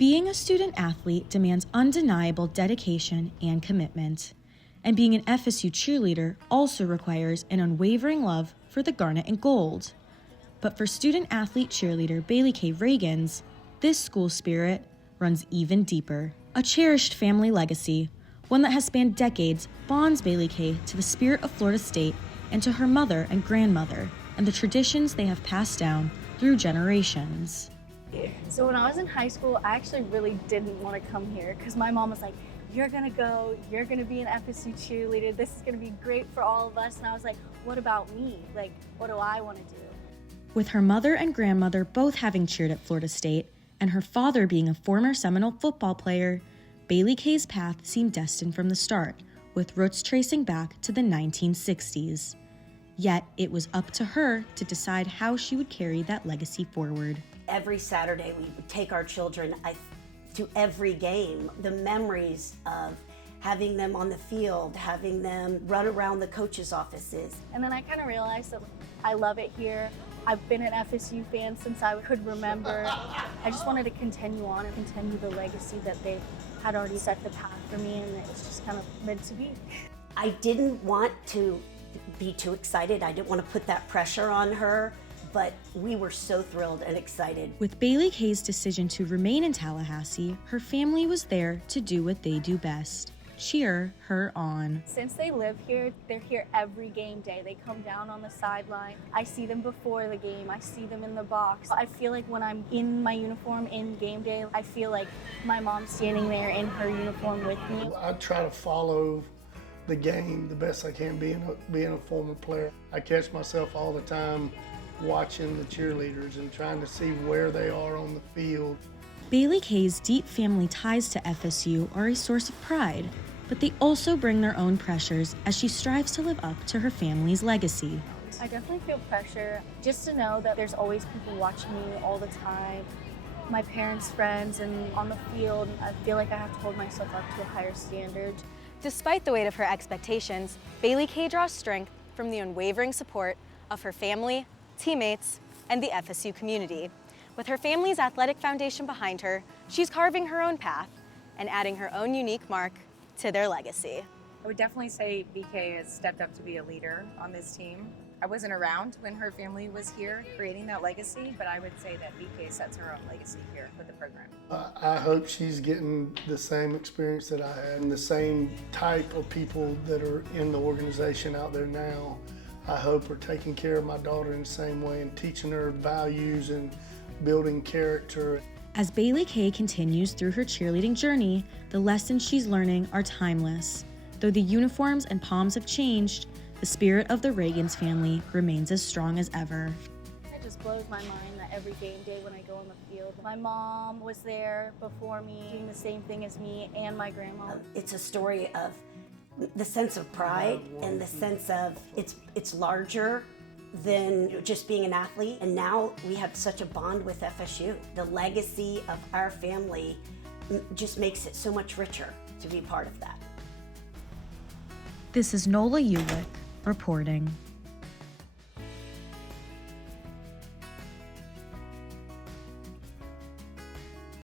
Being a student athlete demands undeniable dedication and commitment. And being an FSU cheerleader also requires an unwavering love for the garnet and gold. But for student athlete cheerleader Bailey K. Reagans, this school spirit runs even deeper. A cherished family legacy, one that has spanned decades, bonds Bailey K. to the spirit of Florida State and to her mother and grandmother and the traditions they have passed down through generations. So when I was in high school, I actually really didn't want to come here because my mom was like, you're gonna go, you're gonna be an FSU cheerleader, this is gonna be great for all of us. And I was like, what about me? Like, what do I want to do? With her mother and grandmother both having cheered at Florida State and her father being a former Seminole football player, Bailey K's path seemed destined from the start, with roots tracing back to the 1960s. Yet it was up to her to decide how she would carry that legacy forward. Every Saturday we would take our children to every game. The memories of having them on the field, having them run around the coaches' offices. And then I kind of realized that I love it here. I've been an FSU fan since I could remember. I just wanted to continue on and continue the legacy that they had already set the path for me, and it's just kind of meant to be. I didn't want to be too excited. I didn't want to put that pressure on her, but we were so thrilled and excited. With Bailey K's decision to remain in Tallahassee, her family was there to do what they do best: cheer her on. Since they live here, they're here every game day. They come down on the sideline. I see them before the game. I see them in the box. I feel like when I'm in my uniform in game day, I feel like my mom's standing there in her uniform with me. I try to follow the game the best I can, being a former player. I catch myself all the time watching the cheerleaders and trying to see where they are on the field. Bailey K's deep family ties to FSU are a source of pride, but they also bring their own pressures as she strives to live up to her family's legacy. I definitely feel pressure just to know that there's always people watching me all the time. My parents, friends, and on the field, I feel like I have to hold myself up to a higher standard. Despite the weight of her expectations, Bailey K draws strength from the unwavering support of her family, teammates, and the FSU community. With her family's athletic foundation behind her, she's carving her own path and adding her own unique mark to their legacy. I would definitely say BK has stepped up to be a leader on this team. I wasn't around when her family was here creating that legacy, but I would say that BK sets her own legacy here with the program. I hope she's getting the same experience that I had and the same type of people that are in the organization out there now. I hope are taking care of my daughter in the same way and teaching her values and building character. As Bailey K continues through her cheerleading journey, the lessons she's learning are timeless. Though the uniforms and palms have changed, the spirit of the Reagans family remains as strong as ever. It just blows my mind that every game day when I go on the field, my mom was there before me, doing the same thing as me and my grandma. It's a story of the sense of pride and the sense of it's larger than just being an athlete. And now we have such a bond with FSU. The legacy of our family just makes it so much richer to be part of that. This is Nola Ulick reporting.